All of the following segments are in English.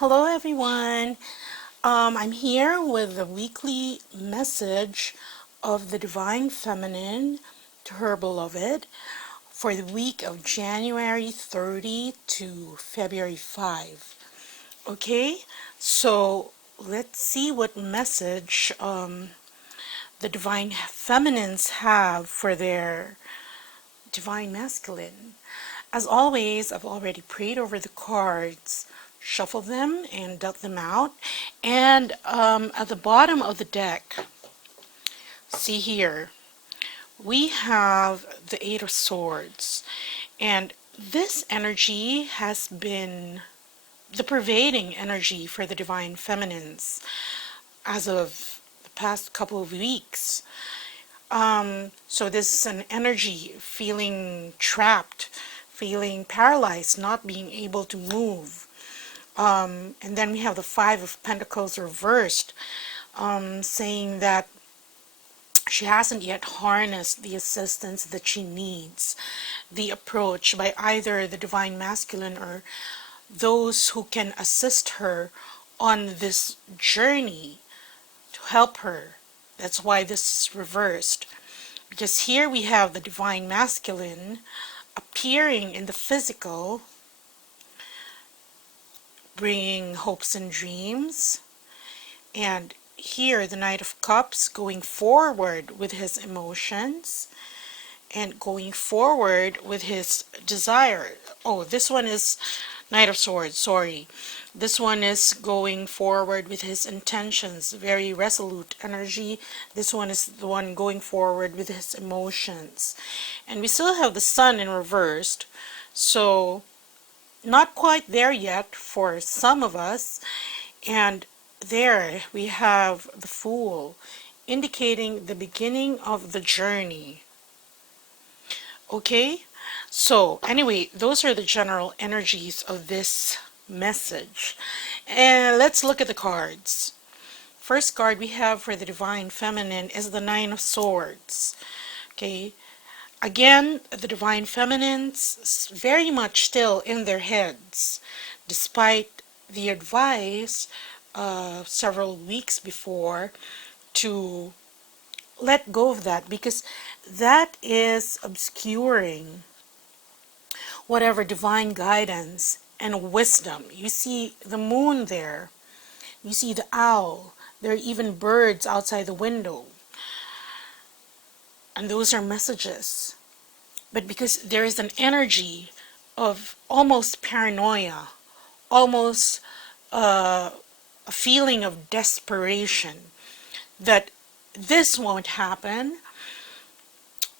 Hello everyone. I'm here with the weekly message of the Divine Feminine to her beloved for the week of January 30 to February 5. Okay, so let's see what message the Divine Feminines have for their Divine Masculine. As always, I've already prayed over the cards, shuffled them, and dealt them out. And at the bottom of the deck, see here, we have the Eight of Swords. And this energy has been the pervading energy for the Divine Feminines as of the past couple of weeks. So this is an energy feeling trapped, feeling paralyzed, not being able to move. And then we have the Five of Pentacles reversed, saying that she hasn't yet harnessed the assistance that she needs, the approach by either the Divine Masculine or those who can assist her on this journey to help her. That's why this is reversed. Because here we have the Divine Masculine appearing in the physical, bringing hopes and dreams. And here the Knight of Cups going forward with his emotions and going forward with his desire. Oh, this one is Knight of Swords, sorry. This one is going forward with his intentions, very resolute energy. This one is the one going forward with his emotions. And we still have the Sun in reversed, so not quite there yet for some of us. And there we have the Fool, indicating the beginning of the journey. Okay, so anyway, those are the general energies of this message. And let's look at the cards. First card we have for the Divine Feminine is the Nine of Swords. Okay, again, the Divine Feminines very much still in their heads, despite the advice several weeks before to let go of that, because that is obscuring whatever divine guidance and wisdom. You see the moon there, you see the owl, there are even birds outside the window, and those are messages. But because there is an energy of almost paranoia, almost a feeling of desperation that this won't happen,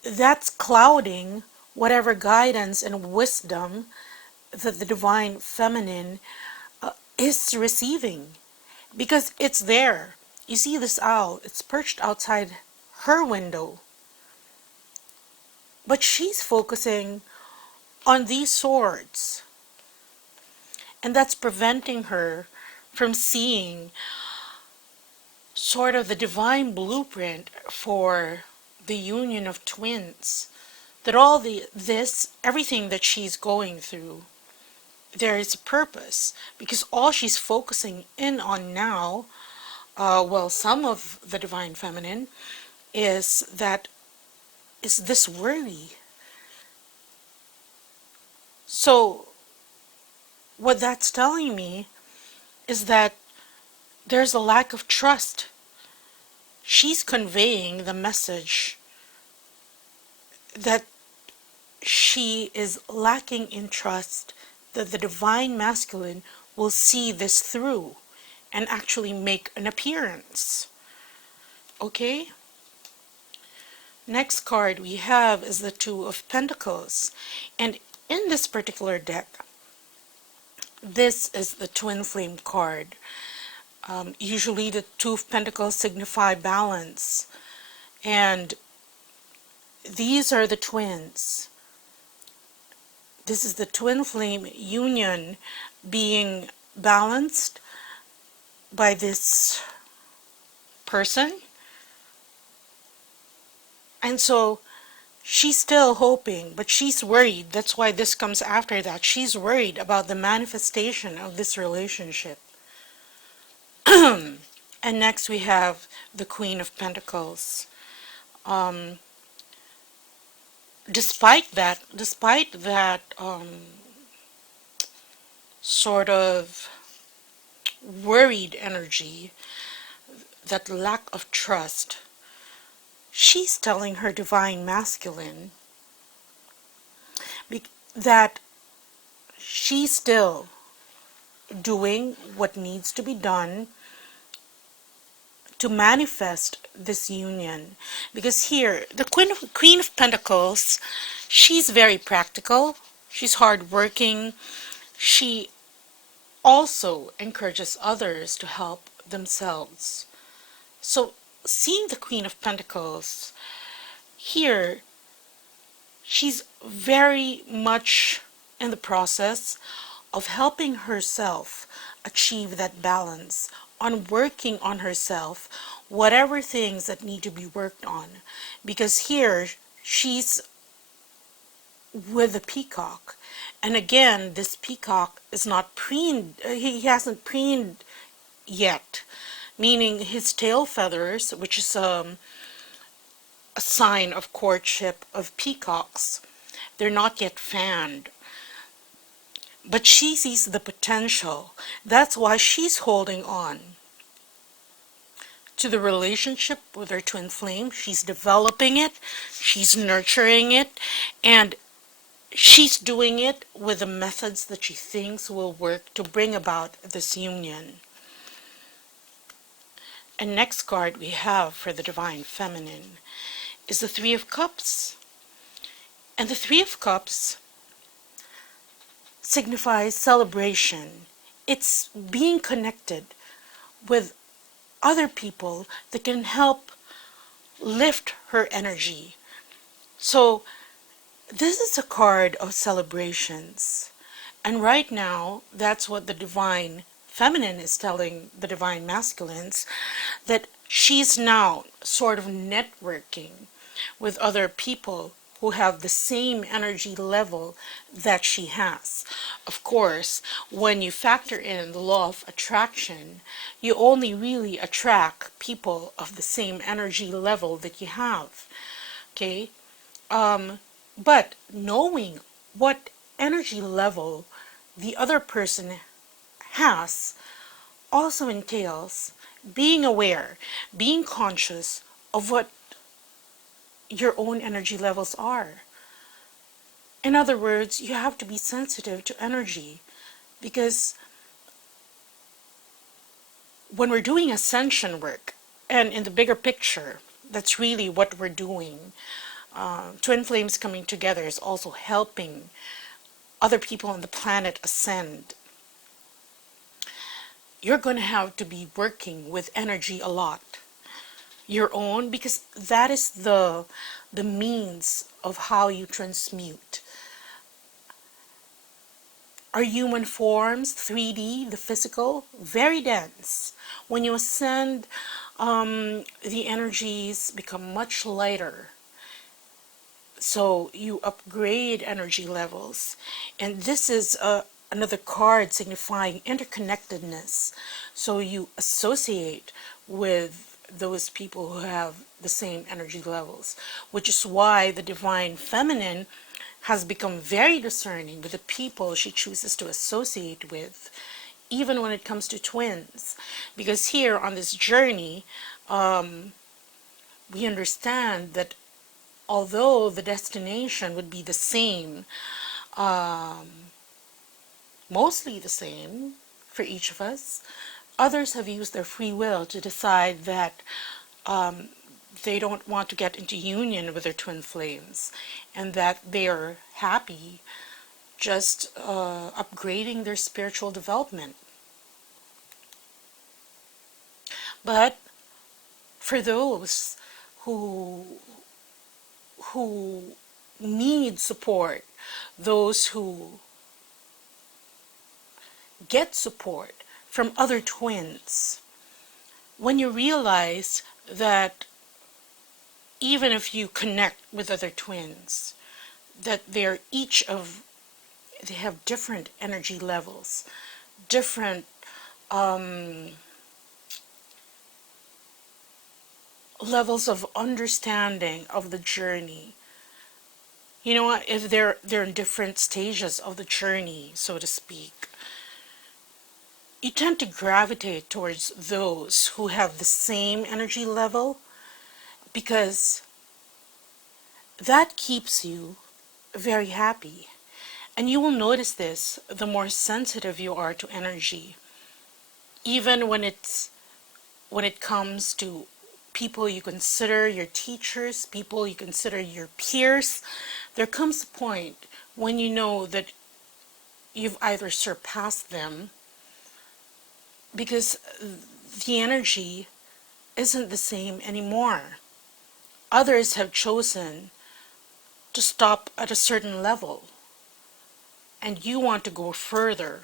that's clouding whatever guidance and wisdom that the Divine Feminine is receiving, because it's there. You see this owl, it's perched outside her window, but she's focusing on these swords, and that's preventing her from seeing sort of the divine blueprint for the union of twins. That all everything that she's going through, there is a purpose, because all she's focusing in on now, well, some of the Divine Feminine, is this worry. So what that's telling me is that there's a lack of trust. She's conveying the message that she is lacking in trust that the Divine Masculine will see this through and actually make an appearance. Okay? Next card we have is the Two of Pentacles. And in this particular deck, this is the Twin Flame card. Usually the Two of Pentacles signify balance, and these are the twins. This is the Twin Flame union being balanced by this person, and so she's still hoping, but she's worried. That's why this comes after that. She's worried about the manifestation of this relationship. And next we have the Queen of Pentacles. Um, despite that sort of worried energy, that lack of trust, she's telling her divine masculine that she's still doing what needs to be done to manifest this union. Because here, the Queen of Pentacles, she's very practical, she's hardworking, she also encourages others to help themselves. So, seeing the Queen of Pentacles, here, she's very much in the process of helping herself achieve that balance, on working on herself, whatever things that need to be worked on. Because here, she's with the peacock. And again, this peacock is not preened, he hasn't preened yet, meaning his tail feathers, which is a sign of courtship of peacocks, they're not yet fanned. But she sees the potential. That's why she's holding on to the relationship with her twin flame. She's developing it, she's nurturing it, and she's doing it with the methods that she thinks will work to bring about this union. And next card we have for the Divine Feminine is the Three of Cups. And the Three of Cups signifies celebration. It's being connected with other people that can help lift her energy. So this is a card of celebrations. And right now, that's what the Divine Feminine is telling the Divine Masculines, that she's now sort of networking with other people who have the same energy level that she has. Of course, when you factor in the law of attraction, you only really attract people of the same energy level that you have. Okay? But knowing what energy level the other person has also entails being aware, being conscious of what your own energy levels are. In other words, you have to be sensitive to energy, because when we're doing ascension work, and in the bigger picture, that's really what we're doing. Twin flames coming together is also helping other people on the planet ascend. You're going to have to be working with energy a lot, your own, because that is the means of how you transmute. Our human forms, 3D, the physical, very dense. When you ascend, the energies become much lighter. So you upgrade energy levels. And this is another card signifying interconnectedness. So you associate with those people who have the same energy levels, which is why the Divine Feminine has become very discerning with the people she chooses to associate with, even when it comes to twins. Because here on this journey, we understand that although the destination would be the same, mostly the same for each of us, others have used their free will to decide that they don't want to get into union with their twin flames, and that they are happy just upgrading their spiritual development. But for those who need support, those who get support from other twins, when you realize that even if you connect with other twins, that they have different energy levels, different levels of understanding of the journey. You know what? If they're in different stages of the journey, so to speak, you tend to gravitate towards those who have the same energy level because that keeps you very happy. And you will notice this the more sensitive you are to energy. Even when it comes to people you consider your teachers, people you consider your peers, there comes a point when you know that you've either surpassed them because the energy isn't the same anymore. Others have chosen to stop at a certain level and you want to go further.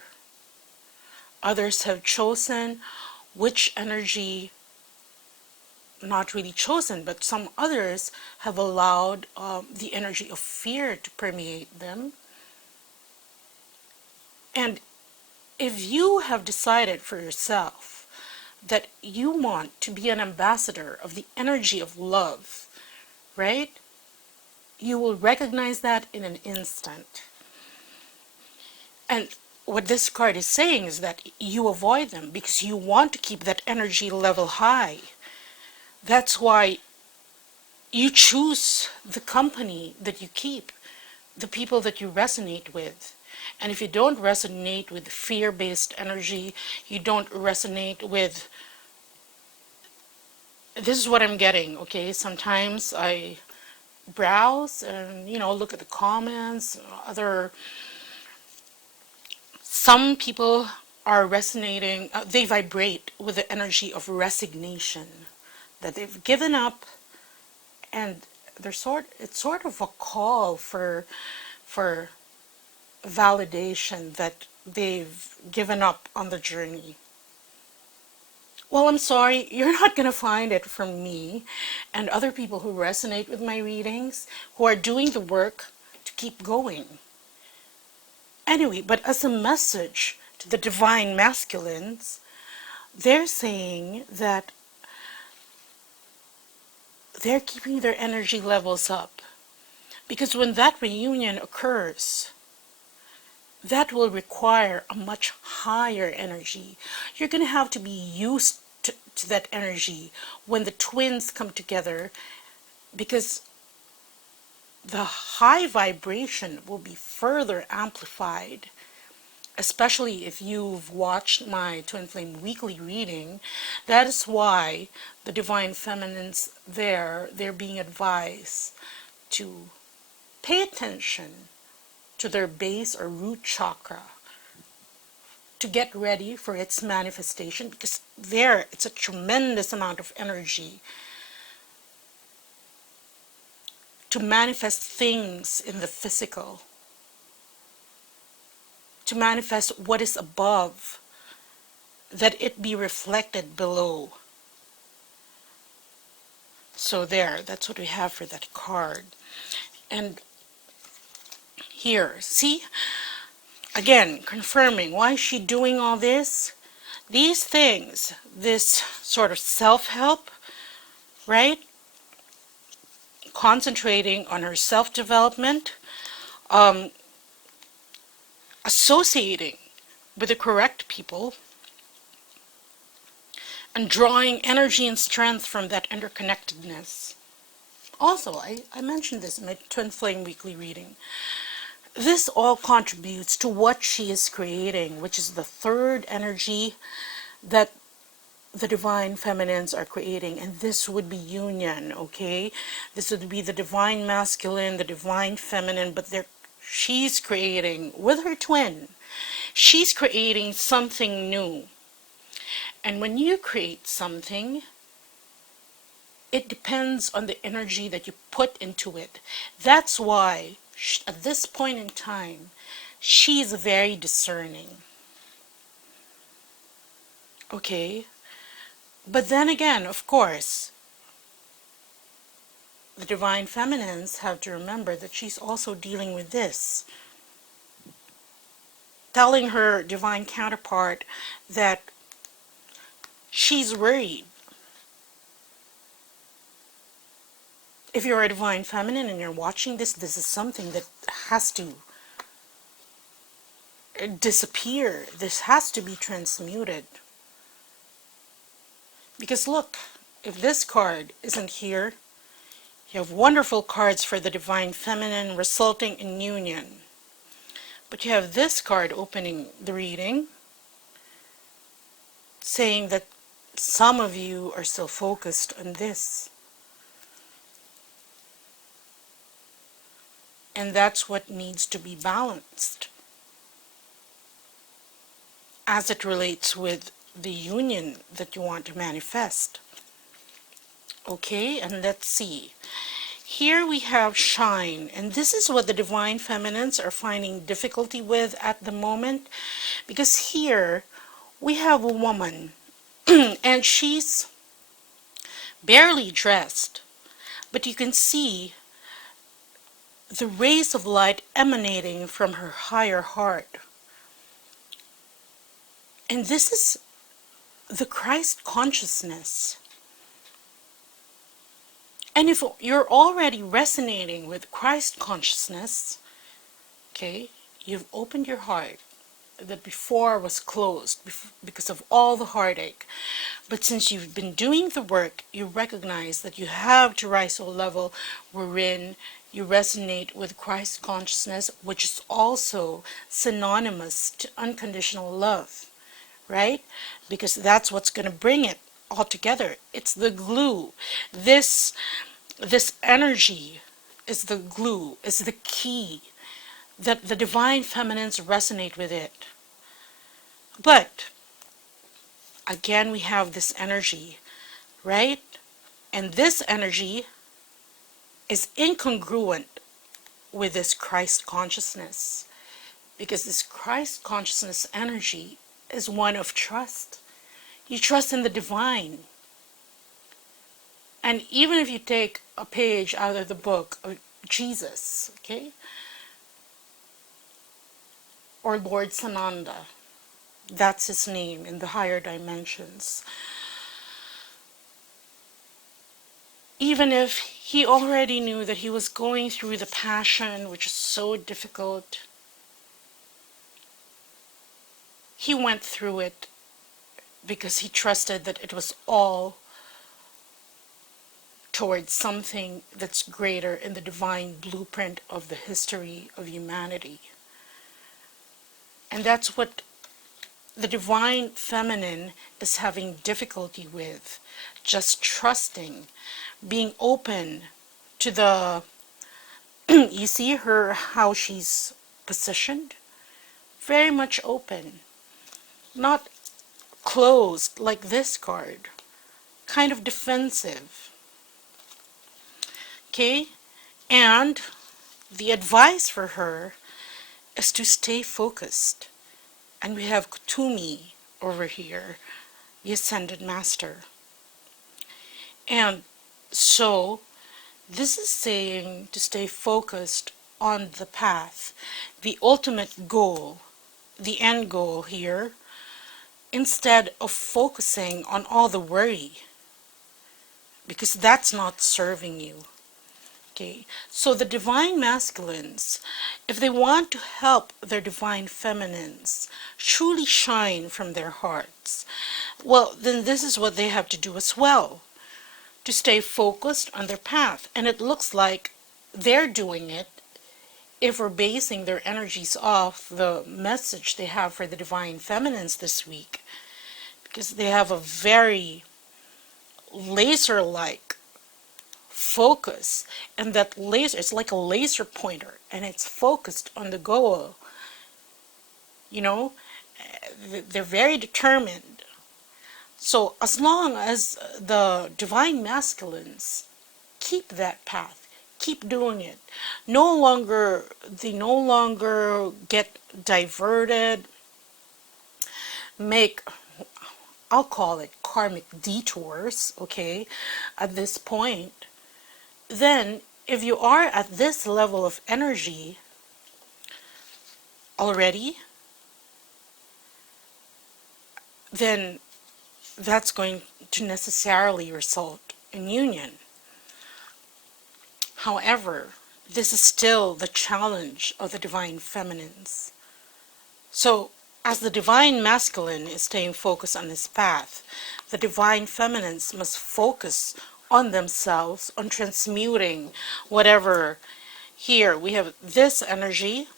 Others have chosen which energy, not really chosen, but some others have allowed the energy of fear to permeate them. And if you have decided for yourself that you want to be an ambassador of the energy of love, right? You will recognize that in an instant. And what this card is saying is that you avoid them because you want to keep that energy level high. That's why you choose the company that you keep, the people that you resonate with. And if you don't resonate with fear-based energy, you don't resonate with, this is what I'm getting, okay? Sometimes I browse and, look at the comments, some people are resonating, they vibrate with the energy of resignation, that they've given up and it's sort of a call for validation that they've given up on the journey. Well, I'm sorry, you're not going to find it from me and other people who resonate with my readings, who are doing the work to keep going. Anyway, but as a message to the divine masculines, they're saying that they're keeping their energy levels up. Because when that reunion occurs, that will require a much higher energy. You're going to have to be used to that energy when the twins come together, because the high vibration will be further amplified, especially if you've watched my Twin Flame weekly reading. That is why the Divine Feminines they're being advised to pay attention to their base or root chakra to get ready for its manifestation, because it's a tremendous amount of energy to manifest things in the physical, to manifest what is above, that it be reflected below. So that's what we have for that card. And here, see, again, confirming why is she doing all this? These things, this sort of self-help, right? Concentrating on her self-development, associating with the correct people, and drawing energy and strength from that interconnectedness. Also, I mentioned this in my Twin Flame weekly reading. This all contributes to what she is creating, which is the third energy that the divine feminines are creating. And this would be union, okay? This would be the divine masculine, the divine feminine, but she's creating with her twin. She's creating something new. And when you create something, it depends on the energy that you put into it. That's why, at this point in time, she's very discerning. Okay? But then again, of course, the divine feminines have to remember that she's also dealing with this. Telling her divine counterpart that she's worried. if you're a divine feminine and you're watching this, this is something that has to disappear. This has to be transmuted. Because look, if this card isn't here, you have wonderful cards for the divine feminine resulting in union. But you have this card opening the reading, saying that some of you are still focused on this. And that's what needs to be balanced as it relates with the union that you want to manifest. Okay, and let's see. Here we have shine, and this is what the divine feminines are finding difficulty with at the moment, because here we have a woman and she's barely dressed, but you can see the rays of light emanating from her higher heart. And this is the Christ consciousness. And if you're already resonating with Christ consciousness, okay, you've opened your heart that before was closed because of all the heartache. But since you've been doing the work, you recognize that you have to rise to a level wherein you resonate with Christ consciousness, which is also synonymous to unconditional love, right? Because that's what's going to bring it all together. It's the glue. This energy is the glue, is the key that the divine feminines resonate with it. But again, we have this energy, right? And this energy is incongruent with this Christ consciousness, because this Christ consciousness energy is one of trust. You trust in the divine. And even if you take a page out of the book of Jesus, okay, or Lord Sananda, that's his name in the higher dimensions. Even if he already knew that he was going through the passion, which is so difficult, he went through it because he trusted that it was all towards something that's greater in the divine blueprint of the history of humanity. And that's what the divine feminine is having difficulty with. Just trusting, being open to the, you see her, how she's positioned? Very much open. Not closed like this card. Kind of defensive. Okay? And the advice for her is to stay focused. And we have Kutumi over here, the Ascended Master. And so, this is saying to stay focused on the path, the ultimate goal, the end goal here, instead of focusing on all the worry, because that's not serving you. Okay, so the divine masculines, if they want to help their divine feminines truly shine from their hearts, well, then this is what they have to do as well, to stay focused on their path. And it looks like they're doing it if we're basing their energies off the message they have for the divine feminines this week, because they have a very laser-like focus, and that laser, it's like a laser pointer, and it's focused on the goal. You know, they're very determined. So as long as the divine masculines keep that path, keep doing it, they no longer get diverted, make, I'll call it karmic detours, okay, at this point, then if you are at this level of energy already, then that's going to necessarily result in union. However, this is still the challenge of the divine feminines. So, as the divine masculine is staying focused on his path, the divine feminines must focus on themselves, on transmuting whatever. Here we have this energy,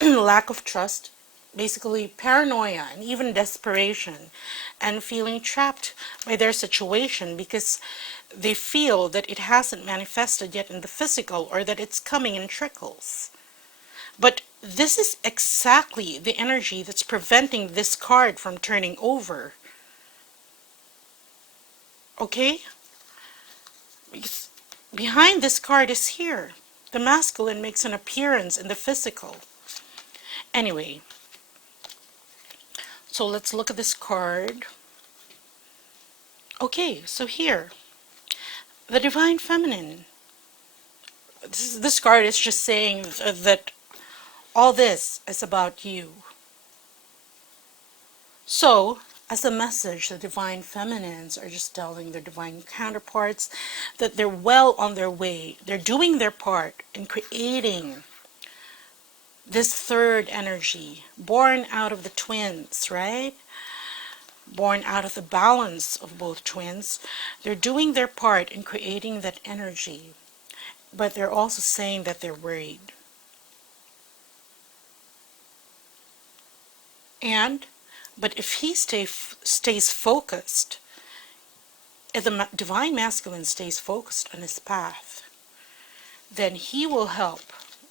lack of trust, basically paranoia and even desperation, and feeling trapped by their situation because they feel that it hasn't manifested yet in the physical, or that it's coming in trickles. But this is exactly the energy that's preventing this card from turning over. Okay? Because behind this card is here. The masculine makes an appearance in the physical. Anyway, so let's look at this card. Okay, so here, the divine feminine. This card is just saying that all this is about you. So, as a message, the divine feminines are just telling their divine counterparts that they're well on their way. They're doing their part in creating this third energy, born out of the twins, right? Born out of the balance of both twins. They're doing their part in creating that energy, but they're also saying that they're worried. But if he stays focused, if the divine masculine stays focused on his path, then he will help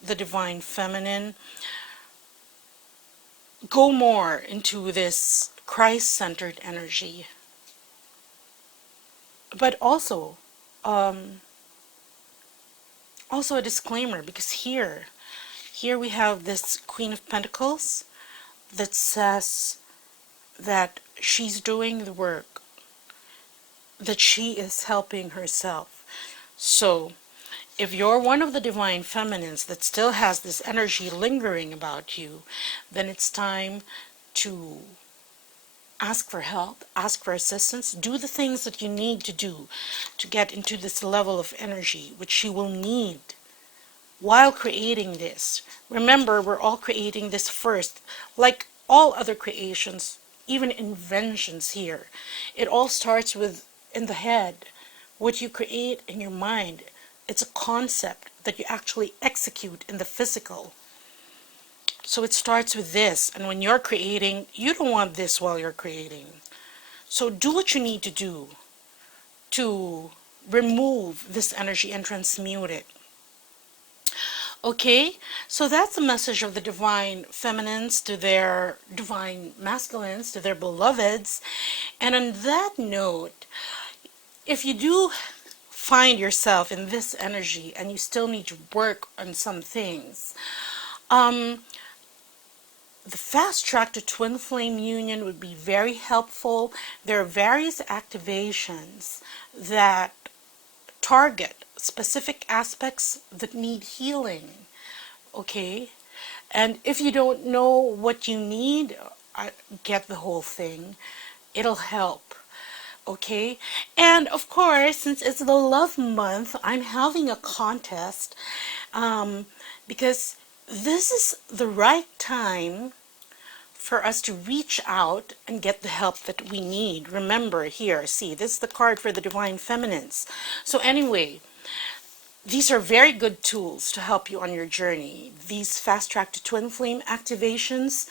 the divine feminine go more into this Christ-centered energy. But also a disclaimer, because here we have this Queen of Pentacles that says that she's doing the work, that she is helping herself. So if you're one of the divine feminines that still has this energy lingering about you, then it's time to ask for help, ask for assistance, do the things that you need to do to get into this level of energy, which you will need while creating this. Remember, we're all creating this first, like all other creations, even inventions here. It all starts with in the head, what you create in your mind. It's a concept that you actually execute in the physical. So it starts with this, and when you're creating, you don't want this while you're creating. So do what you need to do to remove this energy and transmute it. Okay, so that's the message of the divine feminines to their divine masculines, to their beloveds. And on that note, if you do find yourself in this energy and you still need to work on some things, the fast track to twin flame union would be very helpful. There are various activations that target specific aspects that need healing. Okay, and if you don't know what you need, get the whole thing. It'll help. Okay, and of course, since it's the love month, I'm having a contest because this is the right time for us to reach out and get the help that we need. Remember here, see, this is the card for the divine feminines. So anyway, these are very good tools to help you on your journey. These fast track to twin flame activations.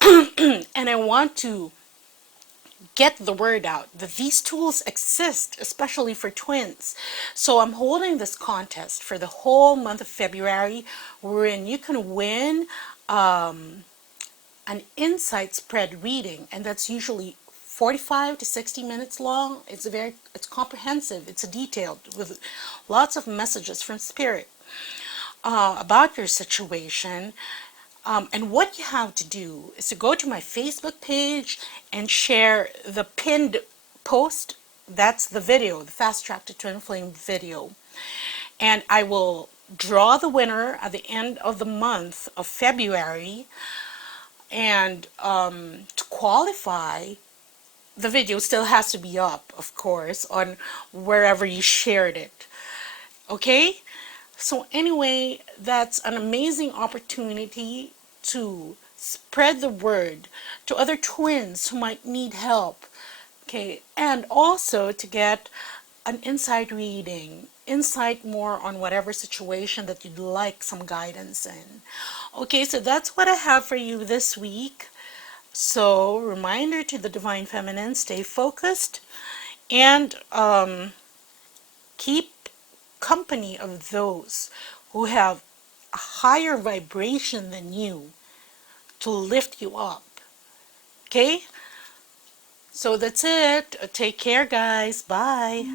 And I want to get the word out that these tools exist, especially for twins. So I'm holding this contest for the whole month of February, wherein you can win an insight spread reading, and that's usually 45 to 60 minutes long. It's comprehensive, it's detailed with lots of messages from spirit about your situation. And what you have to do is to go to my Facebook page and share the pinned post. That's the video, the Fast Track to Twin Flame video. And I will draw the winner at the end of the month of February. And to qualify, the video still has to be up, of course, on wherever you shared it. Okay? So anyway, that's an amazing opportunity to spread the word to other twins who might need help. Okay, and also to get an insight reading, insight more on whatever situation that you'd like some guidance in. Okay, so that's what I have for you this week. So, reminder to the Divine Feminine, stay focused and keep company of those who have a higher vibration than you to lift you up. Okay? So that's it. Take care, guys. Bye.